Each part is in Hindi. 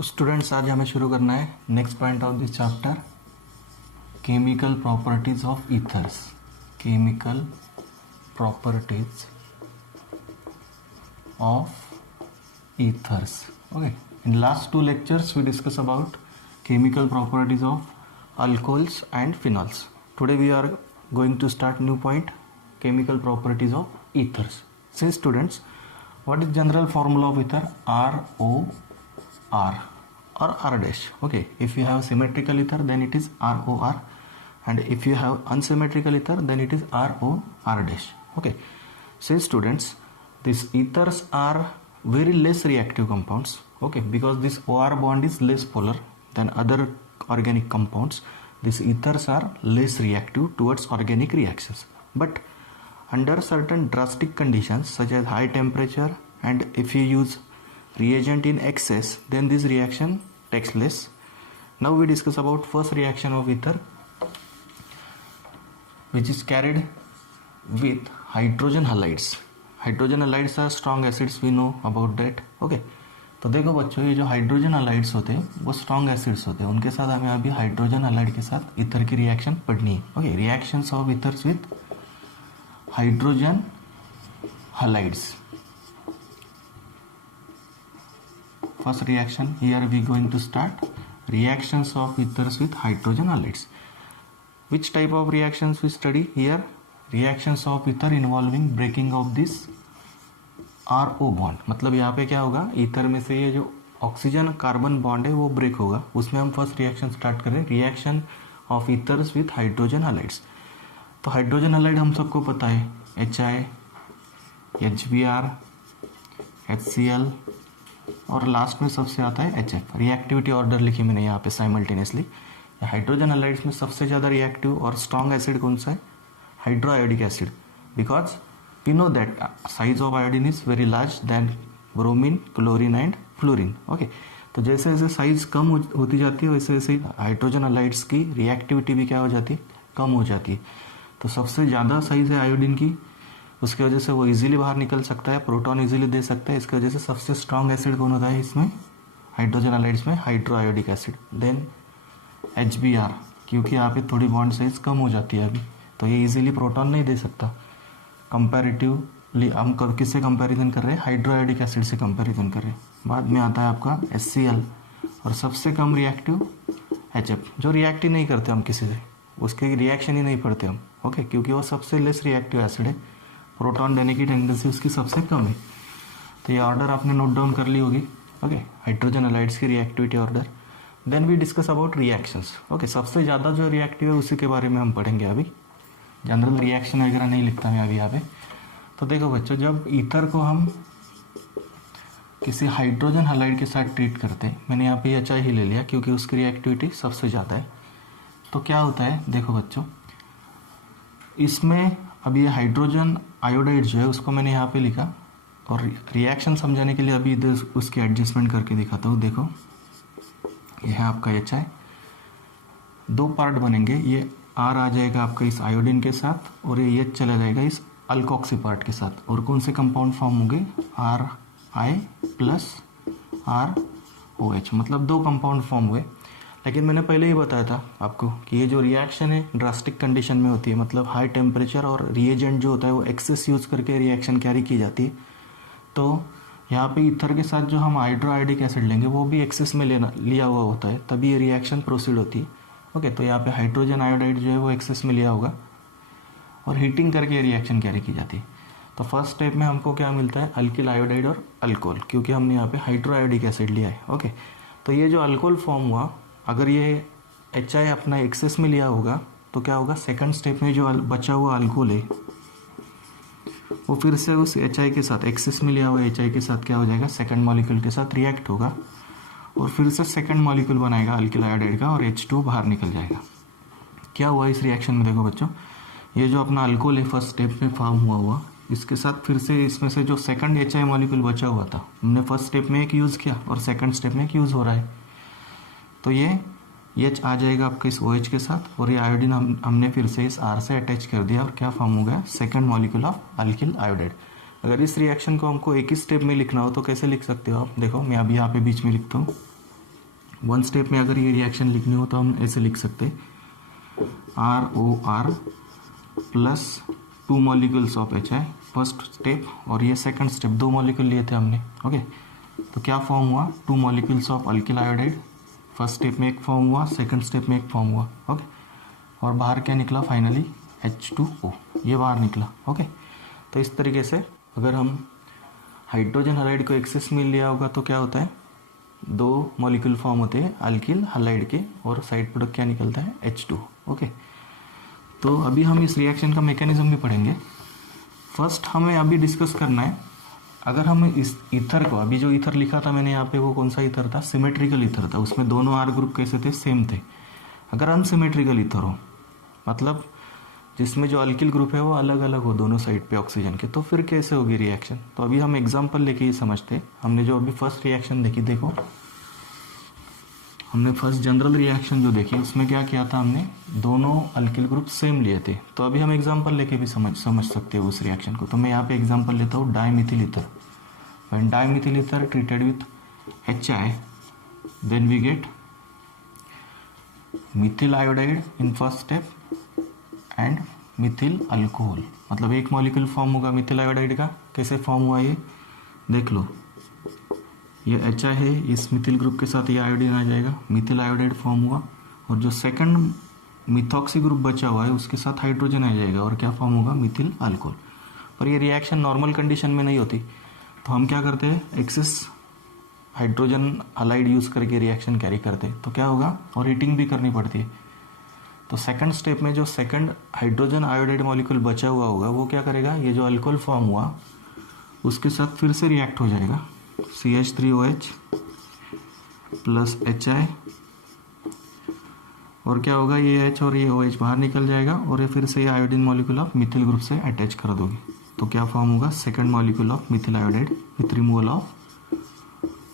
तो स्टूडेंट्स आज हमें शुरू करना है next point of this chapter, chemical properties of ethers. Chemical properties of ethers. Okay, in last two lectures we discuss about chemical properties of alcohols and phenols. Today we are going to start new point, chemical properties of ethers. Say students, what is general formula of ether? ROR or R dash. Okay, if you have symmetrical ether then it is ROR, and if you have unsymmetrical ether then it is ROR dash. Okay, say students, these ethers are very less reactive compounds. Okay, because this OR bond is less polar than other organic compounds. These ethers are less reactive towards organic reactions, but under certain drastic conditions such as high temperature, and if you use reagent in excess, then this reaction takes less. Now we discuss about first reaction of ether, which is carried with hydrogen halides. Hydrogen halides are strong acids, we know about that. Okay, तो देखो बच्चों, ये जो हाइड्रोजन हलाइड्स होते हैं वो स्ट्रॉन्ग एसिड्स होते हैं, उनके साथ हमें अभी हाइड्रोजन हलाइड के साथ ईथर की रिएक्शन पढ़नी है. Okay, reactions of ethers with hydrogen halides. First reaction here we going to start reactions of ethers with hydrogen halides. Which type of reactions we study here? Reactions of ether involving breaking of this RO bond. मतलब यहाँ पे क्या होगा, ईथर में से ये जो ऑक्सीजन कार्बन बॉन्ड है वो ब्रेक होगा, उसमें हम फर्स्ट रिएक्शन स्टार्ट करें, reaction of ethers with hydrogen halides. तो हाइड्रोजन हलाइड हम सबको पता है, HI, HBr, HCl और लास्ट में सबसे आता है HF. रिएक्टिविटी ऑर्डर लिखी मैंने यहाँ पे साइमल्टेनियसली. हाइड्रोजन हलाइड्स में सबसे ज़्यादा रिएक्टिव और स्ट्रॉन्ग एसिड कौन सा है? Hydroiodic acid, because we know that size of iodine is very large than bromine, chlorine and fluorine. Okay, तो जैसे जैसे साइज कम होती जाती है वैसे वैसे हाइड्रोजन हलाइड्स की रिएक्टिविटी भी क्या हो जाती है? कम हो जाती है. तो सबसे ज़्यादा साइज है आयोडीन की, उसकी वजह से वो इजीली बाहर निकल सकता है, प्रोटॉन इजीली दे सकता है. इसकी वजह से सबसे स्ट्रॉन्ग एसिड कौन होता है इसमें? हाइड्रोजन हलाइड्स में हाइड्रोआयोडिक एसिड. देन HBr, क्योंकि यहाँ पे थोड़ी बॉन्ड साइज कम हो जाती है अभी, तो ये इजीली प्रोटॉन नहीं दे सकता. कंपैरेटिवली हम किससे कंपैरिजन कर रहे हैं? हाइड्रोआयोडिक एसिड से कंपैरिजन कर रहे हैं. बाद में आता है आपका HCl, और सबसे कम रिएक्टिव HF, जो रिएक्ट ही नहीं करते हम किसी से, उसके रिएक्शन ही नहीं पढ़ते हम. ओके, क्योंकि वो सबसे लेस रिएक्टिव एसिड है, प्रोटॉन देने की टेंडेंसी उसकी सबसे कम है. तो ये ऑर्डर आपने नोट डाउन कर ली होगी. ओके, हाइड्रोजन हलाइड्स की reactivity order. Then we discuss about reactions. Okay, सबसे ज़्यादा जो रिएक्टिव है उसी के बारे में हम पढ़ेंगे अभी. जनरल रिएक्शन वगैरह नहीं लिखता मैं अभी यहाँ पे. तो देखो बच्चों, जब ईथर को हम किसी हाइड्रोजन हलाइड के साथ ट्रीट करते हैं, मैंने यहाँ पे HI ही ले लिया क्योंकि उसकी रिएक्टिविटी सबसे ज़्यादा है, तो क्या होता है देखो बच्चों, इसमें अब ये हाइड्रोजन आयोडाइड जो है उसको मैंने यहाँ पे लिखा, और रिएक्शन समझाने के लिए अभी इधर उसकी एडजस्टमेंट करके दिखाता हूँ. देखो यह है आपका HI, दो पार्ट बनेंगे, ये R आ जाएगा आपका इस आयोडीन के साथ, और ये H चला जाएगा इस अल्कोक्सी पार्ट के साथ, और कौन से कंपाउंड फॉर्म होंगे? RI प्लस ROH, मतलब दो कंपाउंड फॉर्म हुए. लेकिन मैंने पहले ही बताया था आपको कि ये जो रिएक्शन है ड्रास्टिक कंडीशन में होती है, मतलब हाई टेम्परेचर और रिएजेंट जो होता है वो एक्सेस यूज़ करके रिएक्शन कैरी की जाती है. तो यहाँ पे ईथर के साथ जो हम हाइड्रोआयोडिक एसिड लेंगे वो भी एक्सेस में लिया हुआ होता है, तभी ये रिएक्शन प्रोसीड होती है. ओके, तो यहाँ पे हाइड्रोजन आयोडाइड जो है वो एक्सेस में लिया होगा और हीटिंग करके रिएक्शन कैरी की जाती है. तो फर्स्ट स्टेप में हमको क्या मिलता है? अल्किल आयोडाइड और अल्कोहल, क्योंकि हमने यहाँ पे हाइड्रोआयोडिक एसिड लिया है. ओके, तो ये जो अल्कोहल फॉर्म हुआ, अगर ये HI अपना एक्सेस में लिया होगा तो क्या होगा? सेकंड स्टेप में जो बचा हुआ अल्कोहल है वो फिर से उस HI के साथ, एक्सेस में लिया हुआ HI के साथ क्या हो जाएगा? सेकंड मॉलिक्यूल के साथ रिएक्ट होगा और फिर से सेकंड मॉलिक्यूल बनाएगा अल्किल आयोडाइड का, और H2 बाहर निकल जाएगा. क्या हुआ इस रिएक्शन में? देखो बच्चों, ये जो अपना अल्कोहल है फर्स्ट स्टेप में फॉर्म हुआ, इसके साथ फिर से इसमें से जो सेकंड HI मॉलिक्यूल बचा हुआ था, हमने फर्स्ट स्टेप में एक यूज़ किया और सेकंड स्टेप में एक यूज़ हो रहा है. तो ये H आ जाएगा आपका इस OH के साथ, और ये आयोडीन हमने फिर से इस R से अटैच कर दिया, और क्या फॉर्म हो गया? Second molecule of alkyl iodide. अगर इस रिएक्शन को हमको एक ही स्टेप में लिखना हो तो कैसे लिख सकते हो आप? देखो मैं अभी यहाँ पे बीच में लिखता हूँ, वन स्टेप में अगर ये रिएक्शन लिखनी हो तो हम ऐसे लिख सकते ROR plus 2 molecules of HI first step, और ये सेकंड स्टेप 2 मॉलिक्यूल लिए थे हमने। ओके, तो क्या फॉर्म हुआ, 2 molecules of alkyl iodide, first step में एक फॉर्म हुआ, सेकंड स्टेप में एक फॉर्म हुआ। ओके, और बाहर क्या निकला फाइनली H2O, ये बाहर निकला। ओके, तो इस तरीके से अगर हम हाइड्रोजन हैलाइड को एक्सेस में लिया होगा तो क्या होता है, 2 मॉलिक्यूल फॉर्म होते हैं अल्किल हैलाइड के, और साइड प्रोडक्ट क्या निकलता है H2। ओके, तो अभी हम इस रिएक्शन का मैकेनिज्म भी पढ़ेंगे। फर्स्ट हमें अभी डिस्कस करना है, अगर हम इस ईथर को, अभी जो ईथर लिखा था मैंने यहाँ पे वो कौन सा ईथर था, सिमेट्रिकल ईथर था, उसमें दोनों R ग्रुप कैसे थे, सेम थे। अगर अनसिमेट्रिकल ईथर हो, मतलब जिसमें जो अल्किल ग्रुप है वो अलग अलग हो दोनों साइड पे ऑक्सीजन के, तो फिर कैसे होगी रिएक्शन। तो अभी हम एग्जांपल लेके ही समझते। हमने जो अभी फर्स्ट रिएक्शन देखी, देखो हमने फर्स्ट जनरल रिएक्शन जो देखी उसमें क्या किया था, हमने दोनों अल्किल ग्रुप सेम लिए थे। तो अभी हम एग्जांपल लेके भी समझ सकते हो उस रिएक्शन को। तो मैं यहाँ पे एग्जांपल लेता हूँ dimethyl ether. When dimethyl ether treated with HI, then we get methyl iodide in first step and methyl alcohol, मतलब एक मॉलिक्यूल फॉर्म होगा मिथिल आयोडाइड का। कैसे फॉर्म हुआ ये देख लो, ये HI है, इस मिथिल ग्रुप के साथ ये आयोडीन आ जाएगा, मिथिल आयोडाइड फॉर्म हुआ, और जो सेकंड मिथॉक्सी ग्रुप बचा हुआ है उसके साथ हाइड्रोजन आ जाएगा, और क्या फॉर्म होगा, मिथिल अल्कोहल। पर ये रिएक्शन नॉर्मल कंडीशन में नहीं होती, तो हम क्या करते हैं, एक्सेस हाइड्रोजन हैलाइड यूज करके रिएक्शन कैरी करते हैं। तो क्या होगा, और हीटिंग भी करनी पड़ती है। तो सेकंड स्टेप में जो सेकंड हाइड्रोजन आयोडाइड मॉलिक्यूल बचा हुआ होगा वो क्या करेगा, ये जो अल्कोहल फॉर्म हुआ उसके साथ फिर से रिएक्ट हो जाएगा, CH3OH प्लस HI, और क्या होगा, ये H और ये OH बाहर निकल जाएगा, और ये फिर से ये iodine molecule of methyl group से अटैच कर दोगे। तो क्या फॉर्म होगा, second molecule of Mithil iodide with removal of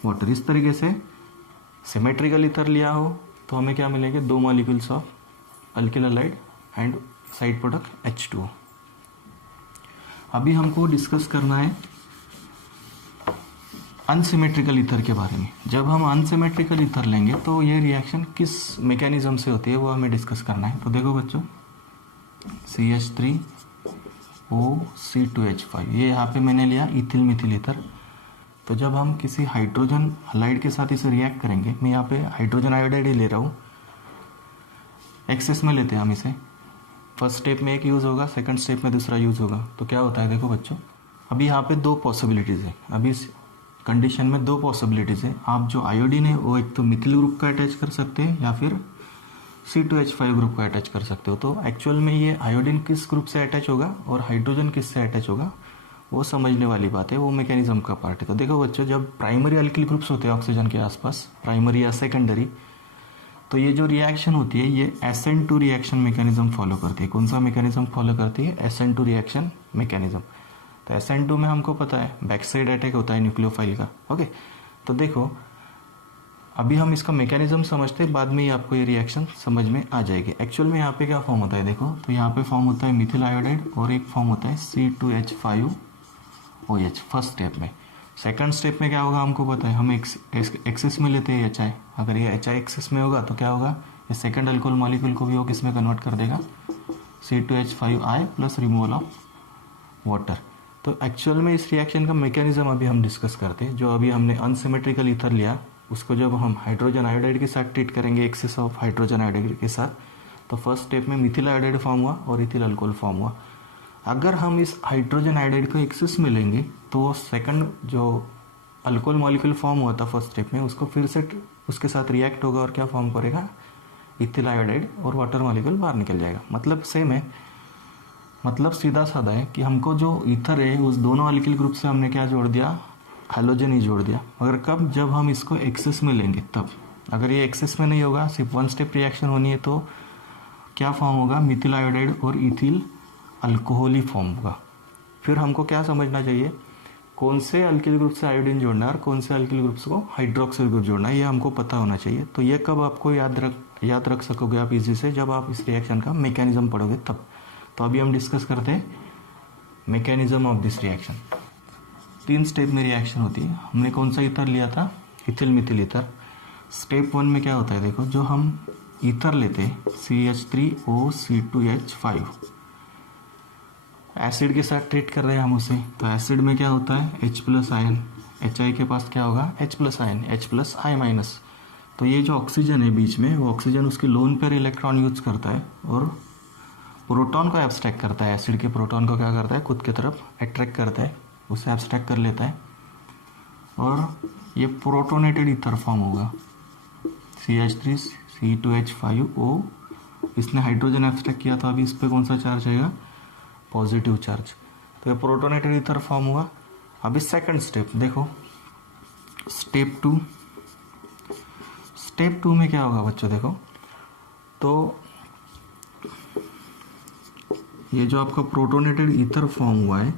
water. इस तरीके से सिमेट्रिकल ईथर लिया हो तो हमें क्या मिलेंगे, 2 molecules of alkyl halide and side product H2O। अभी हमको डिस्कस करना है अनसिमेट्रिकल ईथर के बारे में। जब हम अनसिमेट्रिकल ईथर लेंगे तो ये रिएक्शन किस मैकेनिज्म से होती है वो हमें डिस्कस करना है। तो देखो बच्चों, CH3OC2H5, ये यहाँ पे मैंने लिया इथिल मिथिल ईथर। तो जब हम किसी हाइड्रोजन हैलाइड के साथ इसे रिएक्ट करेंगे, मैं यहाँ पे हाइड्रोजन आयोडाइड ही ले रहा हूँ, एक्सेस में लेते हैं हम इसे। फर्स्ट स्टेप में एक यूज़ होगा, सेकंड स्टेप में दूसरा यूज़ होगा। तो क्या होता है, देखो बच्चों, अभी यहाँ पे 2 पॉसिबिलिटीज़ है। अभी इस कंडीशन में 2 पॉसिबिलिटीज़ है। आप जो आयोडीन है वो एक तो मिथिल ग्रुप का अटैच कर सकते हैं या फिर C2H5 ग्रुप का अटैच कर सकते हो। तो एक्चुअल में ये आयोडीन किस ग्रुप से अटैच होगा और हाइड्रोजन किस से अटैच होगा वो समझने वाली बात है, वो मैकेनिज्म का पार्ट है। तो देखो बच्चों, जब प्राइमरी अल्किल ग्रुप्स होते हैं ऑक्सीजन के आसपास, प्राइमरी या सेकेंडरी, तो ये जो रिएक्शन होती है ये SN2 रिएक्शन मैकेनिज्म फॉलो करती है। कौन सा मैकेनिज्म फॉलो करती है, SN2 रिएक्शन मैकेनिज्म। तो SN2 में हमको पता है बैक साइड अटैक होता है न्यूक्लियोफाइल का। ओके, तो देखो अभी हम इसका मैकेनिज्म समझते हैं, बाद में ही आपको ये रिएक्शन समझ में आ जाएगी। एक्चुअल में यहाँ पे क्या फॉर्म होता है, देखो तो यहाँ पे फॉर्म होता है मिथिल आयोडाइड और एक फॉर्म होता है C2H5OH फर्स्ट स्टेप में। सेकंड स्टेप में क्या होगा हमको पता है, हम एक्सेस में लेते हैं HI। अगर ये HI एक्सेस में होगा तो क्या होगा, ये सेकंड अल्कोहल मॉलिक्यूल को भी वो किस में कन्वर्ट कर देगा, C2H5I plus removal of water. तो एक्चुअल में इस रिएक्शन का मैकेनिज्म अभी हम डिस्कस करते हैं। जो अभी हमने अनसिमेट्रिकल ईथर लिया उसको जब हम हाइड्रोजन आयोडाइड के साथ ट्रीट करेंगे, एक्सेस ऑफ हाइड्रोजन आयोडाइड के साथ, तो फर्स्ट स्टेप में मिथिल आयोडाइड फॉर्म हुआ और इथिल अल्कोहल फॉर्म हुआ। अगर हम इस हाइड्रोजन आयोडाइड को एक्सेस में लेंगे तो सेकंड जो अल्कोहल मॉलिक्यूल फॉर्म हुआ था फर्स्ट स्टेप में, उसको फिर से उसके साथ रिएक्ट होगा और क्या फॉर्म करेगा, इथिल आयोडाइड, और वाटर मॉलिक्यूल बाहर निकल जाएगा। मतलब सेम है, मतलब सीधा साधा है कि हमको जो ईथर है उस दोनों अल्किल ग्रुप से हमने क्या जोड़ दिया, हैलोजन ही जोड़ दिया। मगर कब, जब हम इसको एक्सेस में लेंगे तब। अगर ये एक्सेस में नहीं होगा, सिर्फ 1 स्टेप रिएक्शन होनी है, तो क्या फॉर्म होगा, मिथिल आयोडाइड और इथिल अल्कोहल ही फॉर्म होगा। फिर हमको क्या समझना चाहिए, कौन से अल्किल ग्रुप से आयोडीन जोड़ना है और कौन से अल्किल ग्रुप्स को हाइड्रोक्सिल ग्रुप जोड़ना है, ये हमको पता होना चाहिए। तो ये कब आपको याद रख सकोगे आप इजी से, जब आप इस रिएक्शन का मैकेनिज्म पढ़ोगे तब। तो अभी हम डिस्कस करते हैं mechanism of this reaction. 3 step में रिएक्शन होती है। हमने कौन सा ईथर लिया था, इथिल मिथिल ईथर। स्टेप 1 में क्या होता है देखो, जो हम ईथर लेते हैं CH3OC2H5 एसिड के साथ ट्रीट कर रहे हैं हम उसे, तो एसिड में क्या होता है H प्लस आयन, HI के पास क्या होगा H plus ion, H plus I minus. तो ये जो ऑक्सीजन है बीच में, वो ऑक्सीजन उसके लोन पेयर इलेक्ट्रॉन यूज करता है और प्रोटॉन को एब्स्ट्रैक्ट करता है। एसिड के प्रोटॉन को क्या करता है, खुद की तरफ अट्रैक्ट करता है, उसे एब्स्ट्रैक्ट कर लेता है और ये प्रोटोनेटेड ईथर फॉर्म होगा CH3C2H5O। इसने हाइड्रोजन एब्स्ट्रैक्ट किया था, अभी इस पर कौन सा चार्ज आएगा, पॉजिटिव चार्ज। तो ये प्रोटोनेटेड ईथर फॉर्म हुआ। अभी सेकंड स्टेप देखो, स्टेप 2 में क्या होगा बच्चों देखो, तो ये जो आपका प्रोटोनेटेड ईथर फॉर्म हुआ है,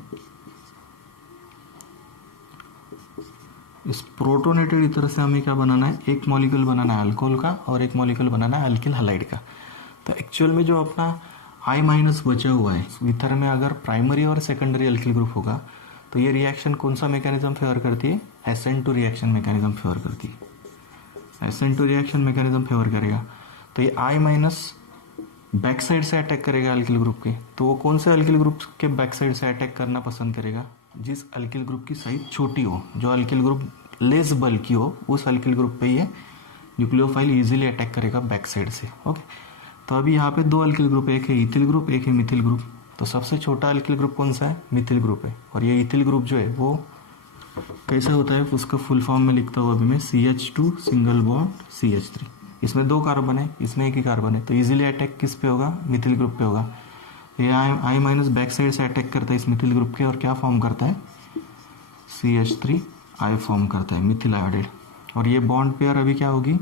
इस प्रोटोनेटेड ईथर से हमें क्या बनाना है, एक मॉलिक्यूल बनाना है अल्कोहल का और एक मॉलिक्यूल बनाना है अल्किल हैलाइड का। तो एक्चुअल में जो अपना I माइनस बचा हुआ है ईथर में, अगर प्राइमरी और सेकेंडरी अल्किल ग्रुप होगा तो ये रिएक्शन कौन सा मैकेनिज्म फेवर करती है, SN2 रिएक्शन मैकेनिज्म फेवर करती है। SN2 रिएक्शन मैकेनिज्म फेवर करेगा, तो ये I माइनस बैक साइड से अटैक करेगा अल्किल ग्रुप के। तो वो कौन से अल्किल ग्रुप के बैक साइड से अटैक करना पसंद करेगा, जिस अल्किल ग्रुप की साइज छोटी हो, जो अल्किल ग्रुप लेस बल्की हो, उस अल्किल ग्रुप पे ये न्यूक्लियोफाइल इजीली अटैक करेगा बैक साइड से। ओके, तो अभी यहाँ पे दो अल्किल ग्रुप, एक है इथिल ग्रुप, एक है मिथिल ग्रुप। तो सबसे छोटा अल्किल ग्रुप कौन सा है, मिथिल ग्रुप है। और ये इथिल ग्रुप जो है वो कैसा होता है, उसका फुल फॉर्म में लिखता हूँ अभी मैं, CH2 सिंगल बॉन्ड CH3। इसमें 2 कार्बन है, इसमें एक ही कार्बन है, तो इजीली अटैक किस पे होगा, मिथिल ग्रुप पे होगा। ये I माइनस बैक साइड से अटैक करता है इस मिथिल ग्रुप के और क्या फॉर्म करता है, CH3I फॉर्म करता है, मिथिल आयोडाइड। और ये बॉन्ड पेयर अभी क्या होगी,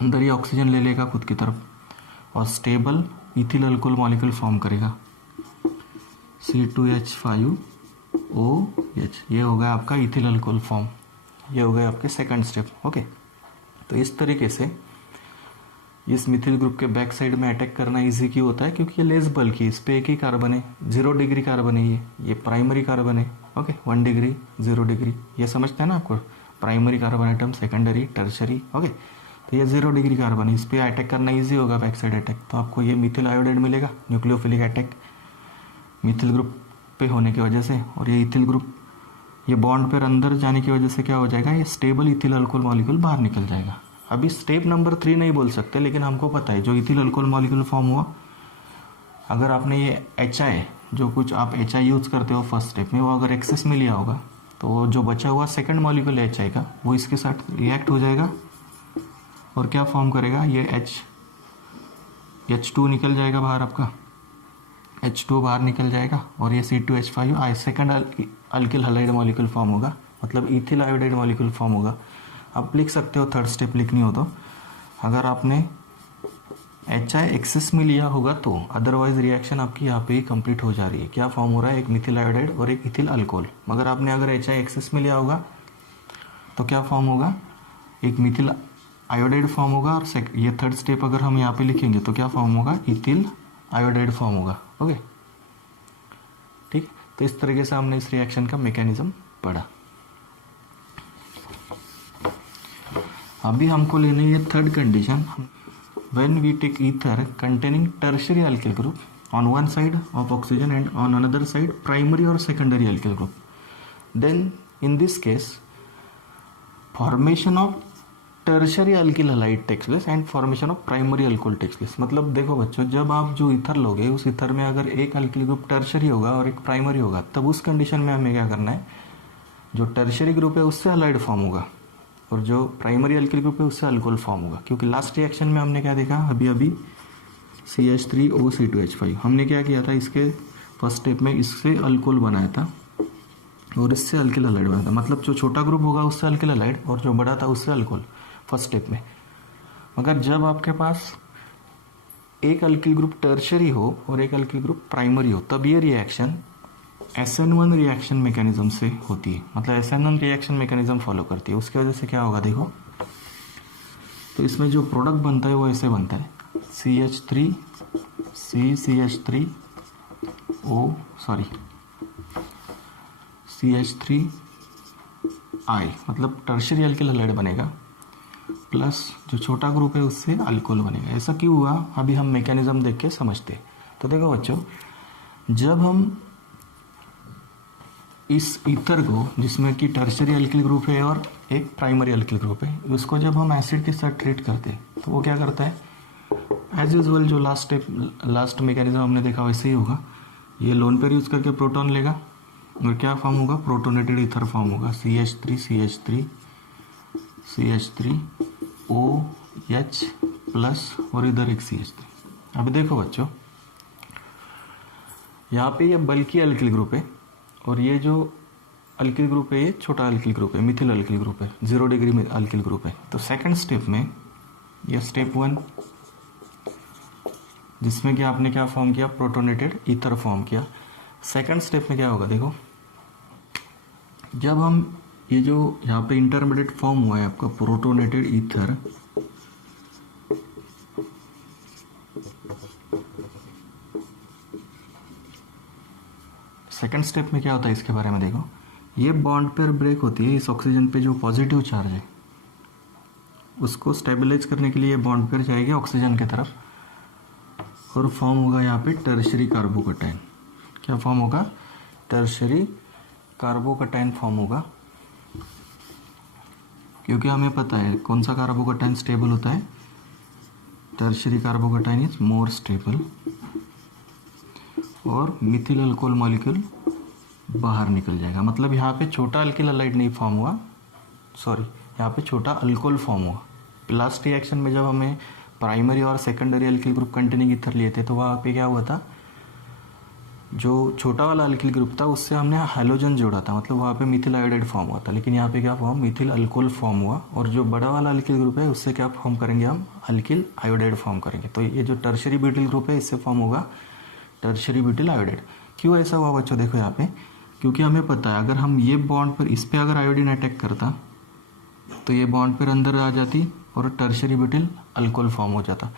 अंदर ये ऑक्सीजन ले लेगा खुद की तरफ और stable ethyl alcohol molecule form करेगा, C2H5OH। ये हो गया आपका इथिल अल्कोहल फॉर्म, ये हो गया आपके सेकंड स्टेप। ओके, तो इस तरीके से इस मिथिल ग्रुप के बैक साइड में अटैक करना इजी क्यों होता है, क्योंकि ये लेस बल्कि, इस पे एक ही कार्बन है, 0 डिग्री कार्बन है, ये प्राइमरी कार्बन है। ओके, 1 डिग्री 0 डिग्री, ये समझते हैं ना आपको, primary carbon atom, secondary, tertiary. Okay, तो ये 0 डिग्री कार्बन है, इस पर अटैक करना ईजी होगा बैक साइड अटैक। तो आपको ये मिथिल आयोडाइड मिलेगा, न्यूक्लियोफिलिक अटैक मिथिल ग्रुप पे होने की वजह से। और ये इथिल ग्रुप, ये बॉन्ड पर अंदर जाने की वजह से क्या हो जाएगा, ये स्टेबल इथिल अल्कोहल मॉलिक्यूल बाहर निकल जाएगा। अभी स्टेप नंबर 3 नहीं बोल सकते, लेकिन हमको पता है जो इथिल अल्कोहल मॉलिक्यूल फॉर्म हुआ, अगर आपने ये HI, जो कुछ आप HI यूज करते हो फर्स्ट स्टेप में, वो अगर एक्सेस में लिया होगा तो जो बचा हुआ सेकंड मॉलिक्यूल है HI का, वो इसके साथ रिएक्ट हो जाएगा और क्या फॉर्म करेगा, ये H2 निकल जाएगा बाहर, आपका H2 बाहर निकल जाएगा और ये C2H5 second alkyl halide molecule form होगा, मतलब इथिल आयोडाइड मॉलिक्यूल फॉर्म होगा। आप लिख सकते हो थर्ड स्टेप लिखनी हो तो, अगर आपने HI एक्सेस में लिया होगा तो, अदरवाइज रिएक्शन आपकी यहाँ पे ही कंप्लीट हो जा रही है। क्या फॉर्म हो रहा है, एक मिथिल आयोडाइड और एक इथिल अल्कोहल। मगर आपने अगर HI एक्सेस में लिया होगा तो क्या फॉर्म होगा, एक मिथिल आयोडाइड फॉर्म होगा और ये थर्ड स्टेप अगर हम यहाँ पे लिखेंगे तो क्या फॉर्म होगा, इथिल आयोडाइड फॉर्म होगा। ओके, ठीक। तो इस तरीके से हमने इस रिएक्शन का मैकेनिज्म पढ़ा। अभी हमको लेनी है third condition, when we take ether containing tertiary alkyl group on one side of oxygen and on another side primary और secondary alkyl group, then in this case formation of tertiary alkyl halide takes place and formation of primary alcohol takes place. मतलब देखो बच्चों, जब आप जो ईथर लोगे उस ईथर में अगर एक अल्किल ग्रुप टर्शियरी होगा और एक प्राइमरी होगा, तब उस कंडीशन में हमें क्या करना है, जो टर्शियरी ग्रुप है उससे हैलाइड फॉर्म होगा और जो प्राइमरी अल्किल ग्रुप है उससे अल्कोहल फॉर्म होगा। क्योंकि लास्ट रिएक्शन में हमने क्या देखा, अभी CH3OC2H5 हमने क्या किया था, इसके फर्स्ट स्टेप में इससे अल्कोहल बनाया था और इससे अल्किल हैलाइड बनाया था। मतलब जो छोटा ग्रुप होगा उससे अल्किल हैलाइड और जो बड़ा था उससे अल्कोहल फर्स्ट स्टेप में। मगर जब आपके पास एक अल्किल ग्रुप टर्शियरी हो और एक अल्किल ग्रुप प्राइमरी हो, तब ये रिएक्शन SN1 रिएक्शन मैकेनिज्म से होती है। मतलब SN1 रिएक्शन मैकेनिज्म फॉलो करती है। उसकी वजह से क्या होगा देखो, तो इसमें जो प्रोडक्ट बनता है वो ऐसे बनता है, CH3I, मतलब टर्शियरी अल्किल हैलाइड बनेगा। प्लस जो छोटा ग्रुप है उससे अल्कोहल बनेगा। ऐसा क्यों हुआ, अभी हम मैकेनिज्म देख के समझते। तो देखो बच्चों, जब हम इस ईथर को, जिसमें कि टर्शरी अल्किल ग्रुप है और एक प्राइमरी अल्किल ग्रुप है, उसको जब हम एसिड के साथ ट्रीट करते हैं तो वो क्या करता है, एज यूजुअल जो लास्ट मैकेनिज्म हमने देखा वैसे ही होगा। ये लोन पेयर यूज करके प्रोटॉन लेगा और क्या फॉर्म होगा, प्रोटोनेटेड ईथर फॉर्म होगा, CH3OH प्लस और इधर एक CH3। अब देखो बच्चों, यहाँ पे ये बल्कि अल्किल ग्रुप है और ये जो अल्किल ग्रुप है ये छोटा अल्किल ग्रुप है, मिथिल अल्किल ग्रुप है, 0 डिग्री अल्किल ग्रुप है। तो सेकंड स्टेप में, ये स्टेप 1 जिसमें कि आपने क्या फॉर्म किया, प्रोटोनेटेड ईथर फॉर्म किया। सेकंड स्टेप में क्या होगा, देखो जब हम ये जो यहाँ पे इंटरमीडिएट फॉर्म हुआ है आपका प्रोटोनेटेड ईथर, सेकंड स्टेप में क्या होता है इसके बारे में देखो, ये बॉन्ड पेयर ब्रेक होती है, इस ऑक्सीजन पे जो पॉजिटिव चार्ज है उसको स्टेबलाइज करने के लिए बॉन्ड पेयर जाएगी ऑक्सीजन की तरफ और फॉर्म होगा यहाँ पे टर्शरी कार्बोकटाइन। क्या फॉर्म होगा, टर्शरी कार्बोकटाइन फॉर्म होगा, क्योंकि हमें पता है कौन सा कार्बोकटाइन स्टेबल होता है, टर्शरी कार्बोकटाइन इज मोर स्टेबल और मिथिल अल्कोहल मॉलिक्यूल बाहर निकल जाएगा। मतलब यहाँ पे छोटा अल्किल हलाइड नहीं फॉर्म हुआ, सॉरी यहाँ पे छोटा अल्कोहल फॉर्म हुआ। लास्ट रिएक्शन में जब हमें प्राइमरी और secondary alkyl group containing ether लिए थे तो वहाँ पे क्या हुआ था, जो छोटा वाला अल्किल ग्रुप था उससे हमने हैलोजन जोड़ा था, मतलब वहाँ पे मिथिल आयोडाइड फॉर्म हुआ था। लेकिन यहाँ पे क्या फॉर्म, मिथिल अल्कोहल फॉर्म हुआ और जो बड़ा वाला अल्किल ग्रुप है उससे क्या फॉर्म करेंगे, हम अल्किल आयोडाइड फॉर्म करेंगे। तो ये जो टर्शरी ब्यूटिल ग्रुप है इससे फॉर्म होगा टर्शरी ब्यूटिल आयोडाइड। क्यों ऐसा हुआ बच्चों, देखो यहाँ पे, क्योंकि हमें पता है अगर हम ये बॉन्ड पर इस पर अगर आयोडीन अटैक करता तो ये बॉन्ड पर अंदर आ जाती और टर्शरी ब्यूटिल अल्कोहल फॉर्म हो जाता।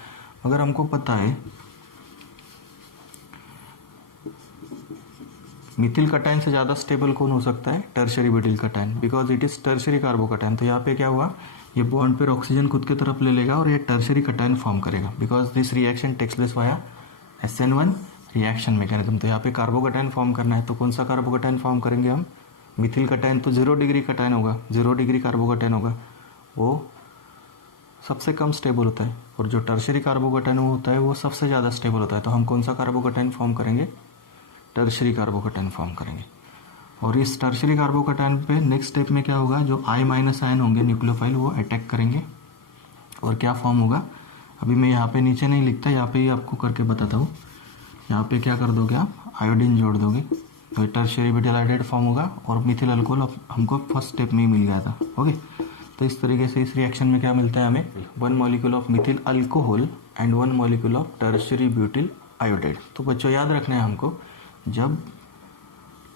अगर हमको पता है मिथिल कटाइन से ज़्यादा स्टेबल कौन हो सकता है, tertiary butyl कटाइन, because it is tertiary कार्बोकटाइन। तो यहाँ पे क्या हुआ, ये बॉन्ड पर ऑक्सीजन खुद की तरफ ले लेगा और ये टर्शरी कटाइन फॉर्म करेगा, because this reaction takes place via SN1 reaction mechanism. तो यहाँ पे कार्बोकटाइन फॉर्म करना है तो कौन सा कार्बोकटाइन फॉर्म करेंगे हम, मिथिल कटाइन। तो 0 डिग्री कटाइन होगा, 0 डिग्री कार्बोकटाइन होगा, वो सबसे कम स्टेबल होता है और जो टर्शरी कार्बोकटाइन होता है वो सबसे ज़्यादा स्टेबल होता है। तो हम कौन सा कार्बोकटाइन फॉर्म करेंगे, टर्शरी कार्बोकटाइन फॉर्म करेंगे। और इस टर्शरी कार्बोकटाइन पे नेक्स्ट स्टेप में क्या होगा, जो I- आयन होंगे न्यूक्लियोफाइल वो अटैक करेंगे और क्या फॉर्म होगा, अभी मैं यहाँ पे नीचे नहीं लिखता, यहाँ पे ही आपको करके बताता हूँ। यहाँ पे क्या कर दोगे आप, आयोडीन जोड़ दोगे तो टर्शरी ब्यूटिल आयोडाइड फॉर्म होगा और मिथिल अल्कोहल हमको फर्स्ट स्टेप में ही मिल गया था। ओके, तो इस तरीके से इस रिएक्शन में क्या मिलता है हमें, 1 molecule of Mithil alcohol and 1 molecule of tertiary butyl iodide. तो बच्चों याद रखना है हमको, जब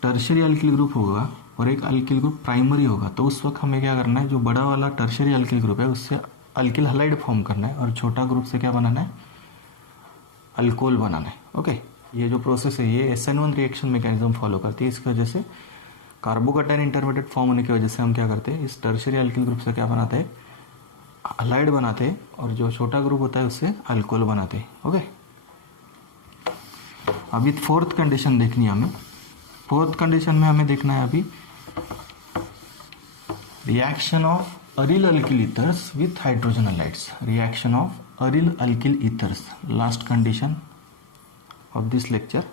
टर्शरी अल्किल ग्रुप होगा और एक अल्किल ग्रुप प्राइमरी होगा तो उस वक्त हमें क्या करना है, जो बड़ा वाला टर्शरी अल्किल ग्रुप है उससे अल्किल हलाइड फॉर्म करना है और छोटा ग्रुप से क्या बनाना है, अल्कोहल बनाना है। ओके, ये जो प्रोसेस है ये SN1 रिएक्शन मैकेनिज्म फॉलो करती है। इसकी वजह से कार्बोकटाइन इंटरमीडिएट फॉर्म होने की वजह से हम क्या करते हैं, इस टर्शरी अल्किल ग्रुप से क्या बनाते हैं, हलाइड बनाते हैं और जो छोटा ग्रुप होता है उससे अल्कोहल बनाते हैं। ओके, अभी फोर्थ कंडीशन देखनी है हमें। फोर्थ कंडीशन में हमें देखना है अभी reaction of aryl alkyl ethers with hydrogen halides, reaction of aryl alkyl ethers, last condition of this lecture.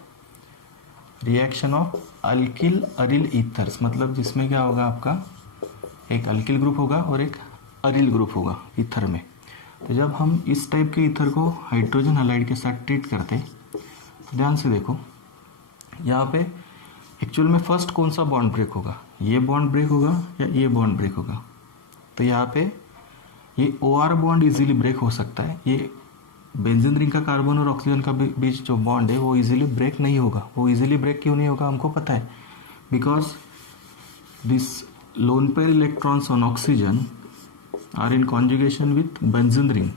Reaction of alkyl aryl ethers मतलब जिसमें क्या होगा, आपका एक अल्किल ग्रुप होगा और एक अरिल ग्रुप होगा ईथर में। तो जब हम इस टाइप के ईथर को हाइड्रोजन हलाइड के साथ ट्रीट करते हैं तो ध्यान से देखो, यहाँ पे एक्चुअल में फर्स्ट कौन सा बॉन्ड ब्रेक होगा, ये बॉन्ड ब्रेक होगा या ये बॉन्ड ब्रेक होगा। तो यहाँ पे ये OR बॉन्ड इजीली ब्रेक हो सकता है, ये बेंजीन रिंग का कार्बन और ऑक्सीजन का बीच जो बॉन्ड है वो इजीली ब्रेक नहीं होगा। वो इजीली ब्रेक क्यों नहीं होगा हमको पता है, because this lone pair electrons on oxygen are in conjugation with benzene ring.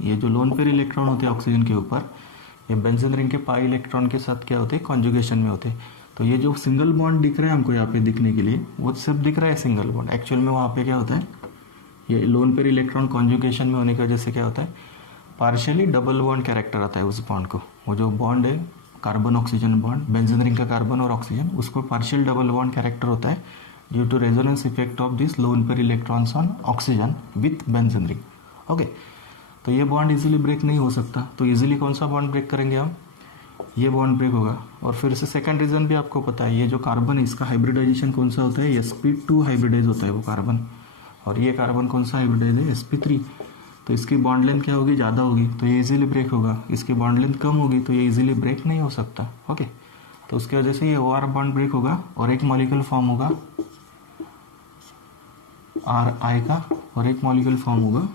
ये जो लोन पेयर इलेक्ट्रॉन होते हैं ऑक्सीजन के ऊपर, ये बेंजीन रिंग के पाई इलेक्ट्रॉन के साथ क्या होते हैं, कॉन्जुगेशन में होते हैं। तो ये जो सिंगल बॉन्ड दिख रहा है हमको यहाँ पे दिखने के लिए, वो सिर्फ दिख रहा है सिंगल बॉन्ड, एक्चुअल में वहाँ पे क्या होता है, ये लोन पेयर इलेक्ट्रॉन कॉन्जुगेशन में होने की वजह से क्या होता है, पार्शियली डबल बॉन्ड कैरेक्टर आता है उस बॉन्ड को। वो जो बॉन्ड है carbon oxygen bond, benzene ring का कार्बन और ऑक्सीजन, उसको पार्शियल डबल बॉन्ड कैरेक्टर होता है due to resonance effect of this lone pair electrons on oxygen with benzene ring. Okay, तो ये बॉन्ड इजीली ब्रेक नहीं हो सकता, तो इजीली कौन सा बॉन्ड ब्रेक करेंगे हम, ये बॉन्ड ब्रेक होगा। और फिर से सेकंड रीजन भी आपको पता है, ये जो कार्बन है इसका हाइब्रिडाइजेशन कौन सा होता है, sp2 हाइब्रिडाइज होता है वो कार्बन, और ये कार्बन कौन सा हाइब्रिडाइज है, sp3। तो इसकी बॉन्ड लेंथ क्या होगी, ज़्यादा होगी, तो ये इजीली ब्रेक होगा। इसकी बॉन्ड लेंथ कम होगी तो ये इजीली ब्रेक नहीं हो सकता। ओके, तो उसकी वजह से ये OR बॉन्ड ब्रेक होगा और एक मॉलिक्यूल फॉर्म होगा RI का, और एक मॉलिक्यूल फॉर्म होगा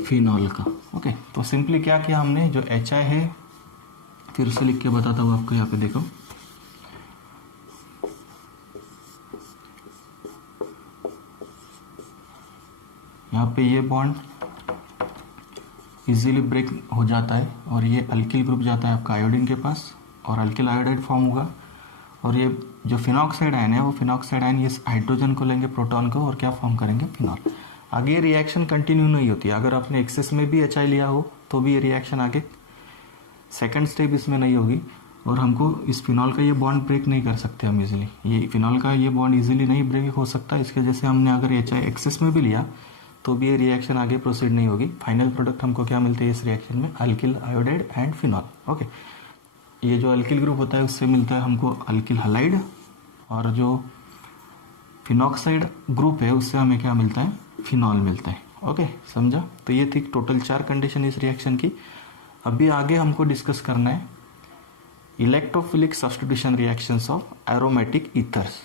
फिनॉल का। ओके, तो सिंपली क्या किया हमने, जो HI है, फिर से लिख के बताता हूँ आपको, यहाँ पे देखो, यहाँ पे ये बॉन्ड इजीली ब्रेक हो जाता है और ये अल्किल ग्रुप जाता है आपका आयोडीन के पास और अल्किल आयोडाइड फॉर्म होगा। और ये जो फिनॉक्साइड आयन है वो फिनॉक्साइड आयन ये हाइड्रोजन को लेंगे प्रोटॉन को और क्या फॉर्म करेंगे, फिनॉल। आगे ये रिएक्शन कंटिन्यू नहीं होती, अगर आपने एक्सेस में भी HI लिया हो तो भी ये रिएक्शन आगे सेकंड स्टेप इसमें नहीं होगी और हमको इस फिनॉल का ये बॉन्ड ब्रेक नहीं कर सकते हम इजीली, ये फिनॉल का ये बॉन्ड इजीली नहीं ब्रेक हो सकता। इसके जैसे हमने अगर HI एक्सेस में भी लिया तो भी ये रिएक्शन आगे प्रोसीड नहीं होगी। फाइनल प्रोडक्ट हमको क्या मिलते हैं इस रिएक्शन में, alkyl iodide and phenol. Okay, ये जो अल्किल ग्रुप होता है उससे मिलता है हमको अल्किल हैलाइड, और जो फिनॉक्साइड ग्रुप है उससे हमें क्या मिलता है, फिनॉल मिलता है। ओके, समझा। तो ये थी टोटल 4 कंडीशन इस रिएक्शन की। अभी आगे हमको डिस्कस करना है electrophilic substitution reactions of aromatic ethers.